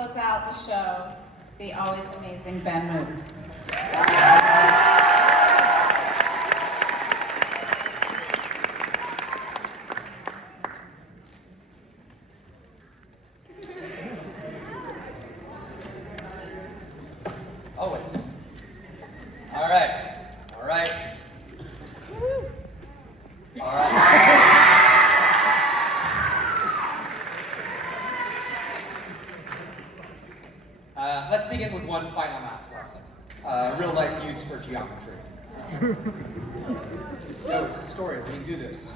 close out the show, the always amazing Ben Moody. Always. All right. All right. All right. Let's begin with one final math lesson. Real life use for geometry. No, it's a story. Let me do this.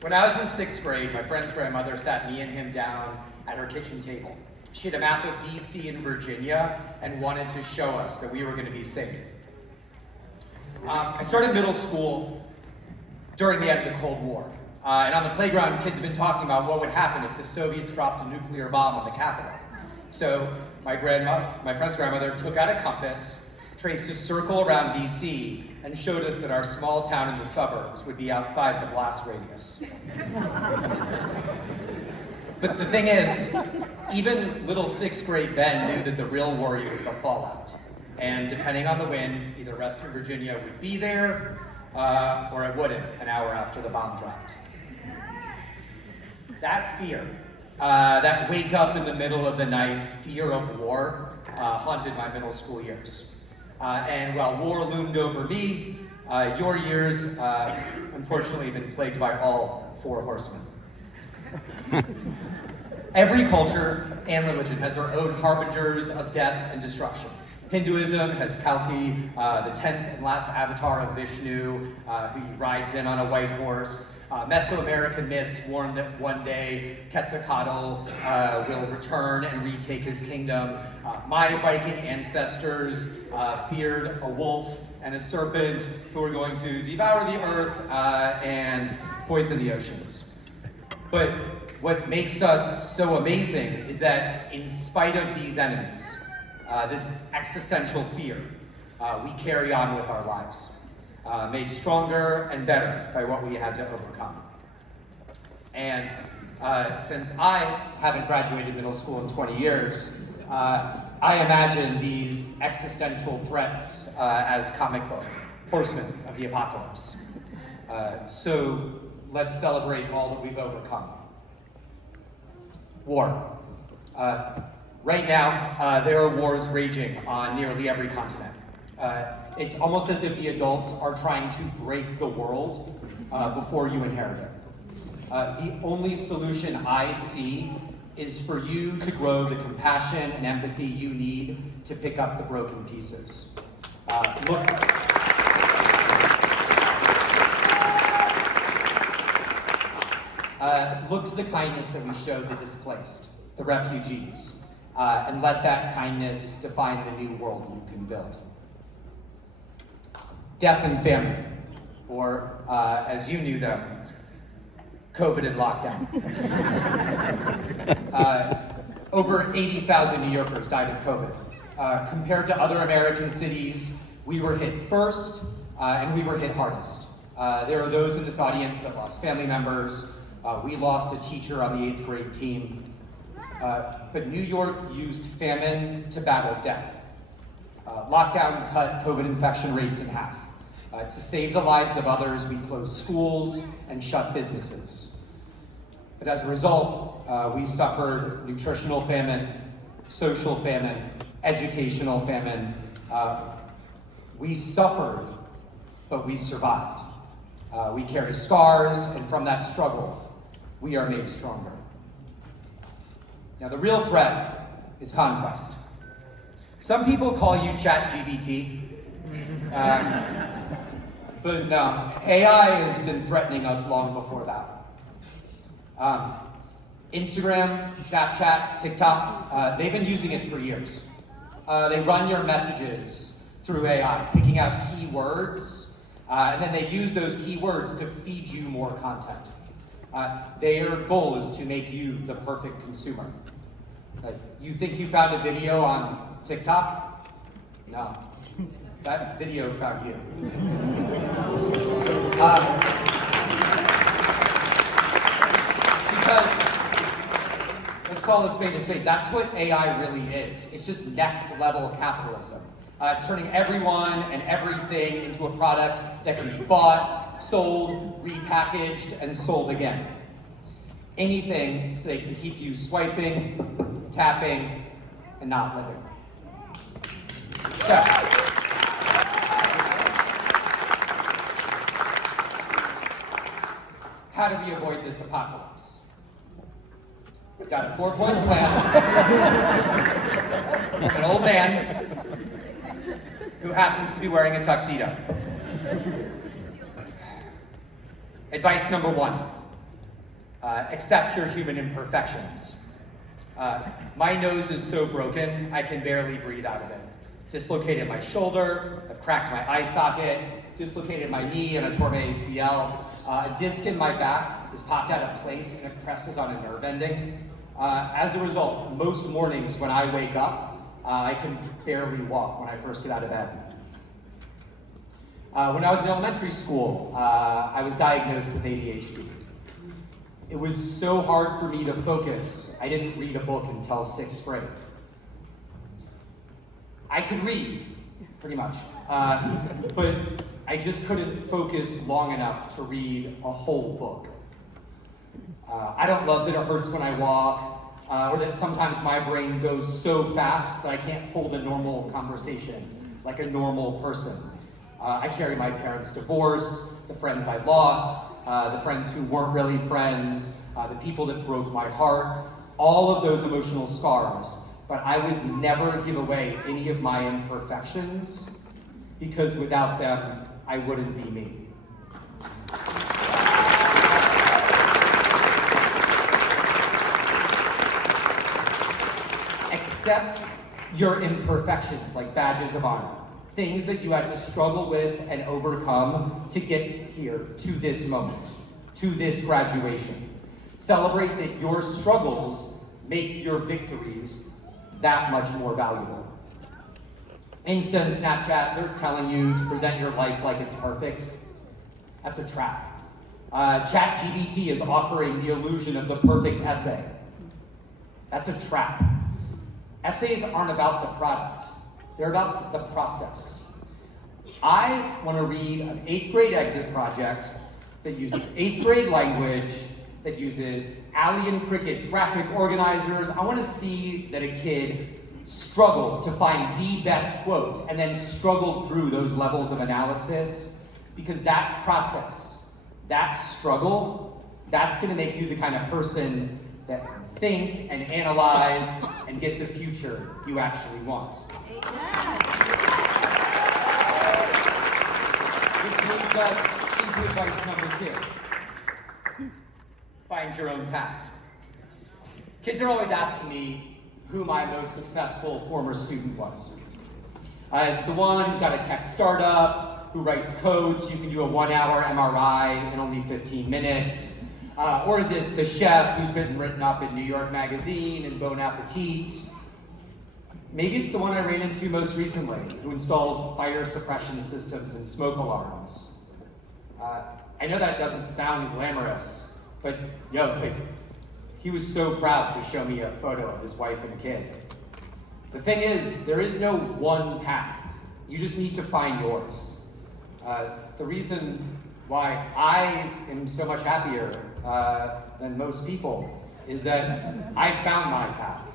When I was in 6th grade, my friend's grandmother sat me and him down at her kitchen table. She had a map of DC and Virginia and wanted to show us that we were going to be safe. I started middle school during the end of the Cold War. And on the playground, kids have been talking about what would happen if the Soviets dropped a nuclear bomb on the Capitol. So my friend's grandmother took out a compass, traced a circle around DC, and showed us that our small town in the suburbs would be outside the blast radius. But the thing is, even little 6th grade Ben knew that the real worry was the fallout. And depending on the winds, either Western Virginia would be there, or it wouldn't an hour after the bomb dropped. That fear, that wake up in the middle of the night fear of war, haunted my middle school years. And while war loomed over me, your years, unfortunately, have been plagued by all 4 horsemen. Every culture and religion has their own harbingers of death and destruction. Hinduism has Kalki, the 10th and last avatar of Vishnu, who rides in on a white horse. Mesoamerican myths warn that one day Quetzalcoatl will return and retake his kingdom. My Viking ancestors feared a wolf and a serpent who were going to devour the earth and poison the oceans. But what makes us so amazing is that in spite of these enemies, this existential fear, we carry on with our lives, made stronger and better by what we had to overcome. And since I haven't graduated middle school in 20 years, I imagine these existential threats as comic book horsemen of the apocalypse. So let's celebrate all that we've overcome. War. Right now, there are wars raging on nearly every continent. It's almost as if the adults are trying to break the world before you inherit it. The only solution I see is for you to grow the compassion and empathy you need to pick up the broken pieces. Look to the kindness that we showed the displaced, the refugees, and let that kindness define the new world you can build. Death and famine, or as you knew them, COVID and lockdown. Over 80,000 New Yorkers died of COVID. Compared to other American cities, we were hit first, and we were hit hardest. There are those in this audience that lost family members. We lost a teacher on the 8th grade team. But New York used famine to battle death. Lockdown cut COVID infection rates in half. To save the lives of others, we closed schools and shut businesses. But as a result, we suffered nutritional famine, social famine, educational famine. We suffered, but we survived. We carry scars, and from that struggle, we are made stronger. Now, the real threat is conquest. Some people call you ChatGPT. But no, AI has been threatening us long before that. Instagram, Snapchat, TikTok, they've been using it for years. They run your messages through AI, picking out keywords, and then they use those keywords to feed you more content. Their goal is to make you the perfect consumer. You think you found a video on TikTok? No. That video found you. Because, let's call a spade a spade. That's what AI really is. It's just next level capitalism. It's turning everyone and everything into a product that can be bought, sold, repackaged, and sold again. Anything so they can keep you swiping, tapping, and not living. So, how do we avoid this apocalypse? I've got a 4-point plan from an old man who happens to be wearing a tuxedo. Advice number 1, accept your human imperfections. My nose is so broken, I can barely breathe out of it. Dislocated my shoulder, I've cracked my eye socket, dislocated my knee and I tore my ACL. A disc in my back is popped out of place and it presses on a nerve ending. As a result, most mornings when I wake up, I can barely walk when I first get out of bed. When I was in elementary school, I was diagnosed with ADHD. It was so hard for me to focus, I didn't read a book until 6th grade. I could read, pretty much, but I just couldn't focus long enough to read a whole book. I don't love that it hurts when I walk, or that sometimes my brain goes so fast that I can't hold a normal conversation like a normal person. I carry my parents' divorce, the friends I lost, the friends who weren't really friends, the people that broke my heart, all of those emotional scars. But I would never give away any of my imperfections because without them, I wouldn't be me. Accept your imperfections like badges of honor. Things that you had to struggle with and overcome to get here, to this moment, to this graduation. Celebrate that your struggles make your victories that much more valuable. Insta and Snapchat, they're telling you to present your life like it's perfect. That's a trap. ChatGPT is offering the illusion of the perfect essay. That's a trap. Essays aren't about the product. They're about the process. I want to read an 8th grade exit project that uses 8th grade language, that uses alien crickets, graphic organizers. I want to see that a kid struggled to find the best quote and then struggled through those levels of analysis, because that process, that struggle, that's going to make you the kind of person that think and analyze and get the future you actually want. Which leads us into advice number 2. Find your own path. Kids are always asking me who my most successful former student was. Is it the one who's got a tech startup, who writes code so you can do a 1-hour MRI in only 15 minutes? Or is it the chef who's been written up in New York Magazine and Bon Appetit? Maybe it's the one I ran into most recently, who installs fire suppression systems and smoke alarms. I know that doesn't sound glamorous, but he was so proud to show me a photo of his wife and kid. The thing is, there is no one path. You just need to find yours. The reason why I am so much happier than most people is that I found my path.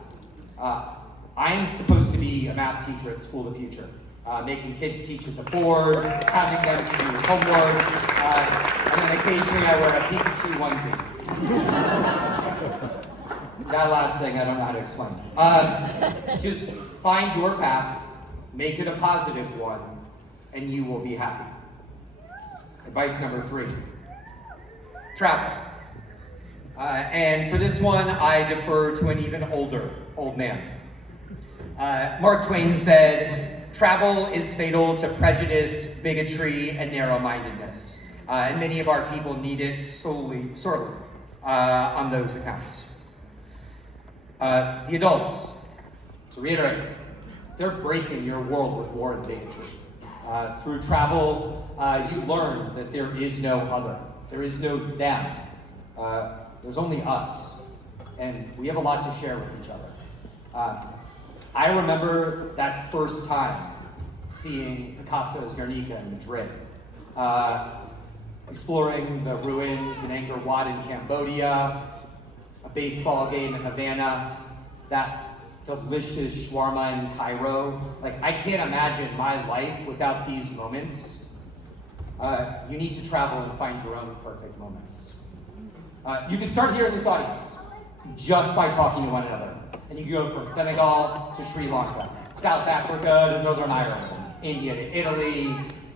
I am supposed to be a math teacher at School of the Future, making kids teach at the board, having them to do homework, and then occasionally I wear a Pikachu onesie. That last thing I don't know how to explain. Just find your path, make it a positive one, and you will be happy. Advice number 3, travel. And for this one, I defer to an even old man. Mark Twain said, travel is fatal to prejudice, bigotry, and narrow-mindedness. And many of our people need it sorely on those accounts. The adults, to reiterate, they're breaking your world with war and bigotry. Through travel, you learn that there is no other. There is no them. There's only us. and we have a lot to share with each other. I remember that first time seeing Picasso's Guernica in Madrid, exploring the ruins in Angkor Wat in Cambodia, a baseball game in Havana, that delicious shawarma in Cairo. Like, I can't imagine my life without these moments. You need to travel and find your own perfect moments. You can start here in this audience, just by talking to one another. And you can go from Senegal to Sri Lanka, South Africa to Northern Ireland, India to Italy,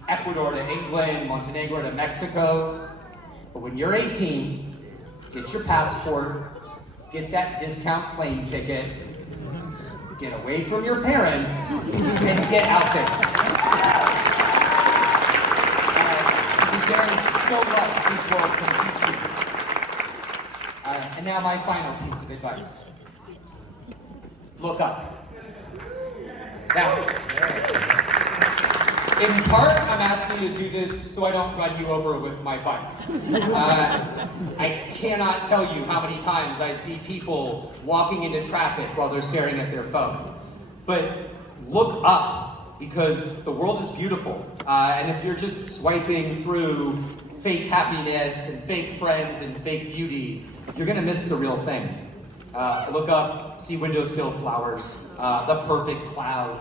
Ecuador to England, Montenegro to Mexico. But when you're 18, get your passport, get that discount plane ticket, get away from your parents, and get out there. Because there is so much this world can teach you. And now my final piece of advice. Look up. Now, in part, I'm asking you to do this so I don't run you over with my bike. I cannot tell you how many times I see people walking into traffic while they're staring at their phone. But look up, because the world is beautiful. And if you're just swiping through fake happiness and fake friends and fake beauty, you're gonna miss the real thing. Look up, see windowsill flowers, the perfect cloud,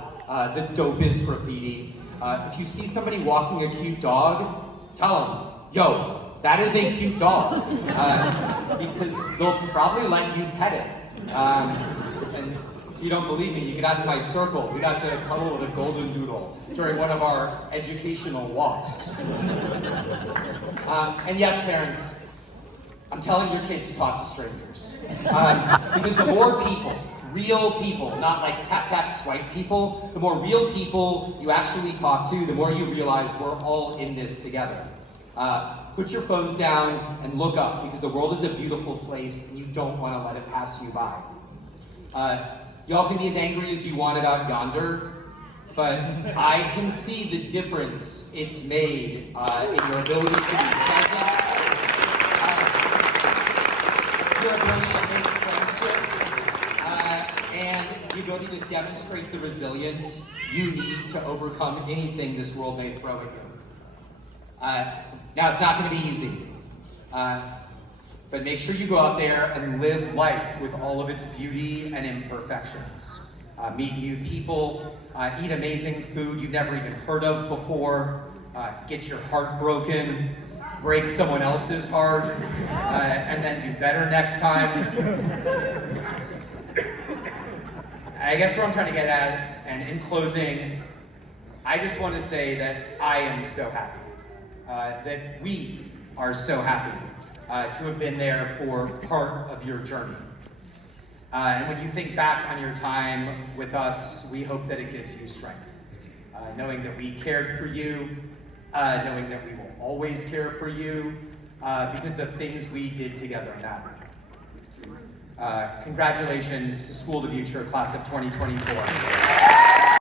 the dopest graffiti. If you see somebody walking a cute dog, tell them, yo, that is a cute dog. Because they'll probably let you pet it. And if you don't believe me, you can ask my circle. We got to cuddle with a golden doodle during one of our educational walks. And yes, parents, I'm telling your kids to talk to strangers. Because the more people, real people, not like tap swipe people, the more real people you actually talk to, the more you realize we're all in this together. Put your phones down and look up, because the world is a beautiful place and you don't want to let it pass you by. Y'all can be as angry as you want about Yonder, but I can see the difference it's made in your ability to be present, your ability to make friendships, and the ability to demonstrate the resilience you need to overcome anything this world may throw at you. Now, it's not going to be easy, but make sure you go out there and live life with all of its beauty and imperfections. Meet new people, eat amazing food you've never even heard of before, get your heart broken, break someone else's heart, and then do better next time. I guess what I'm trying to get at, and in closing, I just want to say that I am so happy, that we are so happy to have been there for part of your journey. And when you think back on your time with us, we hope that it gives you strength. Knowing that we cared for you, knowing that we will always care for you, because the things we did together mattered. Congratulations to School of the Future, class of 2024.